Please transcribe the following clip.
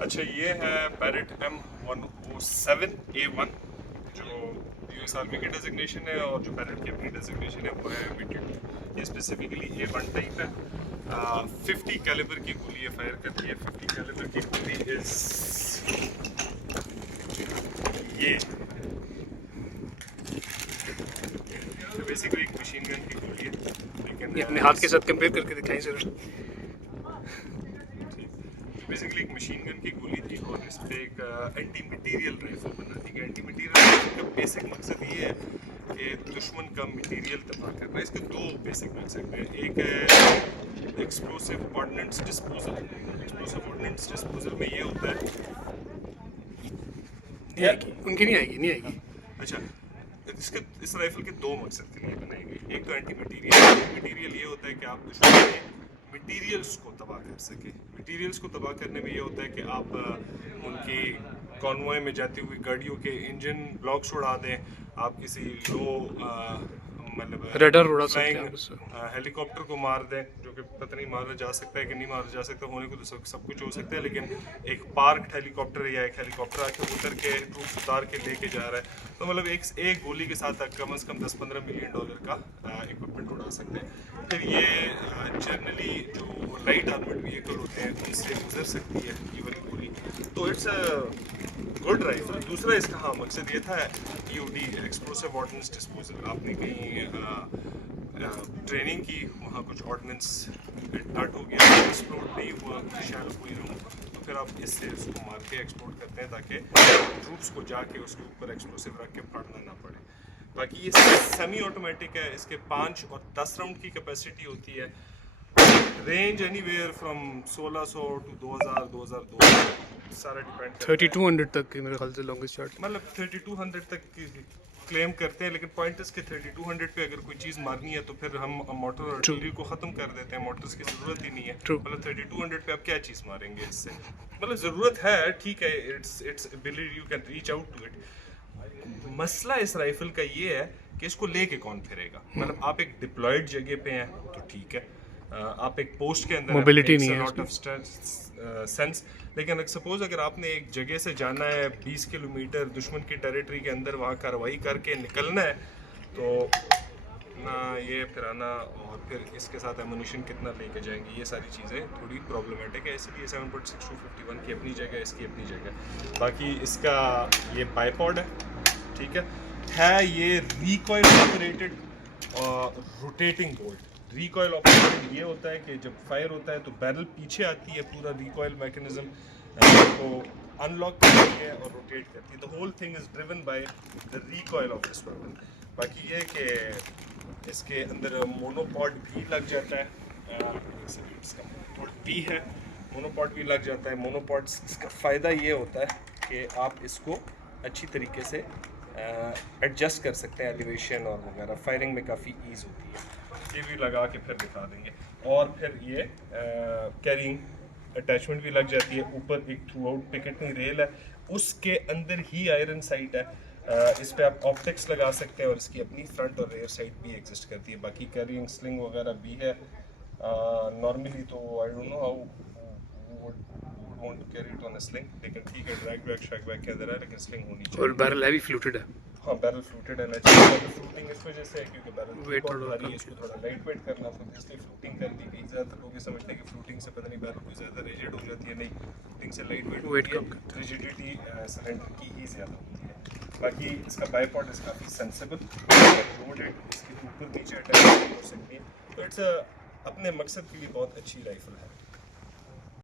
अच्छा, ये है Barrett M107A1 जो यूएस आर्मी की डेजिग्नेशन है, और जो Barrett की अपनी डेजिग्नेशन है वो है M82। ये स्पेसिफिकली A1 टाइप है। 50 कैलिबर की गोली ये फायर करती है। 50 कैलिबर की गोली इज ये तो बेसिकली एक मशीन गन की गोली है, लेकिन ये अपने हाथ के साथ कंपेयर करके दिखाएं जरा। बेसिकली एक मशीन गन की गोली थी, और इस पे एक एंटी मटीरियल राइफल बना दी। एंटी मटीरियल राइफल का बेसिक मकसद ये है कि दुश्मन का मटीरियल तबाह करना। इसके दो बेसिक मकसद हैं। एक है explosive ordnance disposal. Explosive ordnance disposal में ये होता है, नहीं आएगी, उनकी नहीं आएगी, नहीं आएगी। अच्छा, इसके इस राइफल के दो मकसद के लिए बनाई गई। एक तो एंटी मटीरियल। मटीरियल ये होता है कि आप दुश्मन के मटीरियल्स को तबाह कर सके। मटीरियल्स को तबाह करने में ये होता है कि आप उनकी कॉन्वॉय में जाती हुई गाड़ियों के इंजन ब्लॉक्स उड़ा दें, आप किसी लो मतलब रडार उड़ा सकते हैं उससे। हेलीकॉप्टर को मार दें, जो कि पता नहीं मारा जा सकता है कि नहीं मारा जा सकता। होने को तो सब कुछ हो सकता है, लेकिन एक पार्क्ड हेलीकॉप्टर या एक हेलीकॉप्टर आके उतर के ट्रूप्स उतार के लेके जा रहा है, तो मतलब एक गोली के साथ कम से कम 10-15 मिलियन डॉलर का इक्विपमेंट उड़ा सकते हैं। फिर ये जनरली जो लाइट आर्मर्ड व्हीकल होते हैं उनसे गुजर सकती है ये वाली गोली, तो इट्स अ गुड राइफल। दूसरा इसका हाँ मकसद ये था EOD, एक्सप्लोसिव ऑर्डिनेंस डिस्पोजल। आपने कहीं ट्रेनिंग की, वहाँ कुछ ऑर्डिनेंस डट हो गया, एक्सप्लोड नहीं हुआ, शैल हुई रूम, तो फिर आप इससे उसको मार के एक्सप्लोड करते हैं ताकि ट्रूप्स को जाके उसके ऊपर एक्सप्लोसिव रख के फाड़ना ना पड़े। बाकी ये सेमी ऑटोमेटिक है, इसके 5 और 10 राउंड की कैपेसिटी होती है। रेंज एनीवेयर फ्रॉम 1600 टू 2000, 2200, सारा डिपेंड करता है। 3200 तक की मेरे ख्याल से लॉन्गेस्ट शॉट, मतलब 3200 तक की क्लेम करते हैं, लेकिन पॉइंट इसके 3200 पे अगर कोई चीज़ मारनी है तो फिर हम मोटर और आर्टिलरी को ख़त्म कर देते हैं। मोटर्स की ज़रूरत ही नहीं है। मतलब 3200 पे आप क्या चीज़ मारेंगे इससे? मतलब ज़रूरत है, ठीक है, its ability, you can reach out to it. मसला इस राइफल का ये है कि इसको लेके कौन फिरेगा। मतलब आप एक डिप्लॉयड जगह पे हैं तो ठीक है, आप एक पोस्ट के अंदर मोबिलिटी नहीं है नॉट ऑफ सेंस, लेकिन सपोज अगर आपने एक जगह से जाना है 20 किलोमीटर दुश्मन की टेरिटरी के अंदर, वहाँ कार्रवाई करके निकलना है, तो ना ये फिर आना और फिर इसके साथ एमुनिशन कितना लेके जाएंगे, ये सारी चीज़ें थोड़ी प्रॉब्लमेटिक है। इसलिए 7.6251 की अपनी जगह, इसकी अपनी जगह। बाकी इसका ये बाइपॉड है, ठीक है ये recoil operated rotating bolt. Recoil operated ये होता है कि जब फायर होता है तो बैरल पीछे आती है, पूरा रिकॉइल मैकेनिज्म को अनलॉक करती है और रोटेट करती है। The whole thing is driven by the recoil of this weapon. बाकी ये कि इसके अंदर मोनोपॉड भी लग जाता है, इसका मोनोपॉड भी है, मोनोपॉड भी लग जाता है। मोनोपॉड इसका फ़ायदा ये होता है कि आप इसको अच्छी तरीके से एडजस्ट कर सकते हैं, एलिवेशन और वगैरह, फायरिंग में काफ़ी ईज़ होती है। ये भी लगा के फिर दिखा देंगे। और फिर ये कैरिंग अटैचमेंट भी लग जाती है। ऊपर एक थ्रू आउट पिकेटिंग रेल है, उसके अंदर ही आयरन साइट है। इस पे आप ऑप्टिक्स लगा सकते हैं और इसकी अपनी फ्रंट और रेयर साइड भी एग्जिस्ट करती है। बाकी कैरिंग स्लिंग वगैरह भी है। नॉर्मली तो I don't know how won't carry it on a sling, लेकिन ठीक है, ड्रैग बैक शैग बैक के अंदर है, लेकिन स्लिंग होनी चाहिए। और बैरल हैवी फ्लूटेड है। हाँ, बैरल फ्लूटेड है। नेचुरल फ्लूटिंग इस वजह से है क्योंकि बैरल वेट बहुत थोड़ा भारी है, कम इसको थोड़ा लाइट वेट करना, तो इसलिए फ्लूटिंग कर दी गई। ज़्यादातर लोग ये समझते हैं कि फ्लूटिंग से पता नहीं बैरल कोई ज़्यादा रिजिड हो जाती है, नहीं, फ्लूटिंग से लाइट वेट वेट होती कम है, रिजिडिटी सिलेंडर की ही ज़्यादा होती है। बाकी इसका बाइपॉड इस काफ़ी सेंसिबल, लोडेड, इसके ऊपर नीचे अटैच हो सकती है, तो इट्स अपने मकसद के लिए बहुत अच्छी राइफल है।